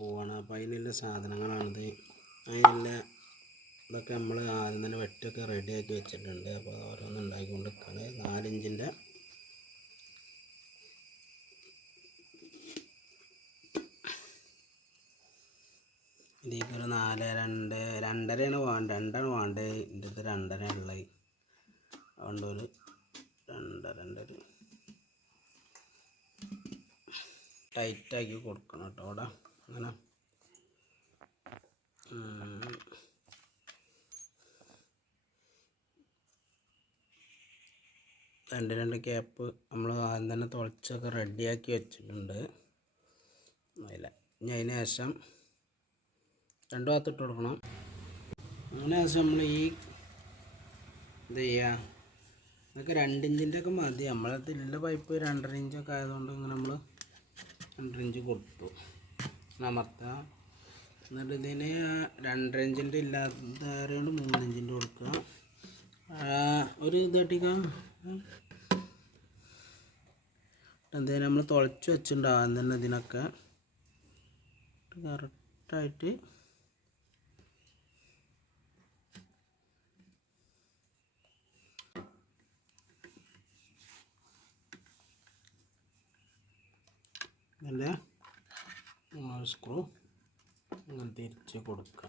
പോവാണ്. അപ്പോൾ അതിനുള്ള സാധനങ്ങളാണിത്. അതിനുള്ള ഇതൊക്കെ നമ്മൾ ആദ്യം തന്നെ വെട്ടൊക്കെ റെഡിയാക്കി വെച്ചിട്ടുണ്ട്. അപ്പോൾ ഓരോന്ന് ഉണ്ടാക്കിക്കൊണ്ട് നിൽക്കുകയാണ്. 4 ഇഞ്ചിൻ്റെ ഇതിലേക്കൊരു 4 2 2.5 വേണ്ടത്. 2 വേണ്ടത്. ഇതിൻ്റെ 2.5 ഉള്ളത്. അതുകൊണ്ട് ഒരു 2 ടൈറ്റാക്കി കൊടുക്കണം കേട്ടോ. അവിടെ അങ്ങനെ രണ്ട് ക്യാപ്പ് നമ്മൾ ആദ്യം തന്നെ തുളച്ചൊക്കെ റെഡിയാക്കി വെച്ചിട്ടുണ്ട്. ഇനി അതിന് ശേഷം 2 ഭാഗത്ത് ഇട്ട് കൊടുക്കണം. അതിന് ശേഷം നമ്മൾ ഈ എന്ത് ചെയ്യുക, ഇതൊക്കെ 2 ഇഞ്ചിൻ്റെ ഒക്കെ മതി. നമ്മളതിലുള്ള പൈപ്പ് 2.5 ഇഞ്ചൊക്കെ ആയതുകൊണ്ട് ഇങ്ങനെ നമ്മൾ 2.5 ഇഞ്ച് കൊടുത്തു അമർത്തുക. എന്നിട്ട് ഇതിന് 2.5 ഇഞ്ചിൻ്റെ ഇല്ലാത്തവരോട് 3 ഇഞ്ചിൻ്റെ കൊടുക്കുക. ഒരു ഇതട്ടിക്കുക. എന്തായാലും നമ്മൾ തുളച്ച് വെച്ചിട്ടുണ്ടാകും തന്നെ ഇതിനൊക്കെ കറക്റ്റായിട്ട് ഇതിൻ്റെ സ്ക്രൂ അങ്ങനെ തിരിച്ച് കൊടുക്കുക.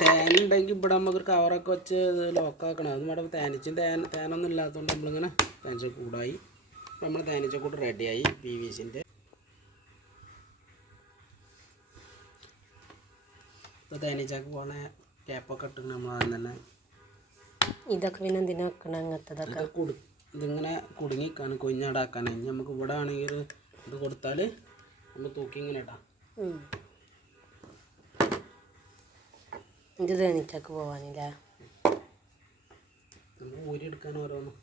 തേനുണ്ടെങ്കിൽ ഇവിടെ നമുക്കൊരു കവറൊക്കെ വെച്ച് ലോക്കാക്കണം. അത് ഇവിടെ തേനൊന്നും ഇല്ലാത്തതുകൊണ്ട് നമ്മളിങ്ങനെ തേനീച്ചക്കൂടായി. നമ്മൾ തേനീച്ചക്കൂട് റെഡിയായി. PVCൻ്റെ ഇപ്പോൾ തേനീച്ചക്ക് പോണ ക്യാപ്പൊക്കെ ഇട്ട് നമ്മൾ ആദ്യം തന്നെ ഇതൊക്കെ പിന്നെ എന്തിനാ വെക്കണം? അങ്ങനത്തതൊക്കെ ഇതിങ്ങനെ കുടുങ്ങിക്കാണ് കൊഞ്ഞാടാക്കാൻ. ഇനി നമുക്ക് ഇവിടെ ആണെങ്കിൽ ഇത് കൊടുത്താൽ നമ്മൾ തൂക്കി ഇങ്ങനെ ഇടാം. ഇത് തേനീച്ചക്ക് പോവാനില്ല, നമ്മൾ ഊരിയെടുക്കാൻ ഓരോന്നും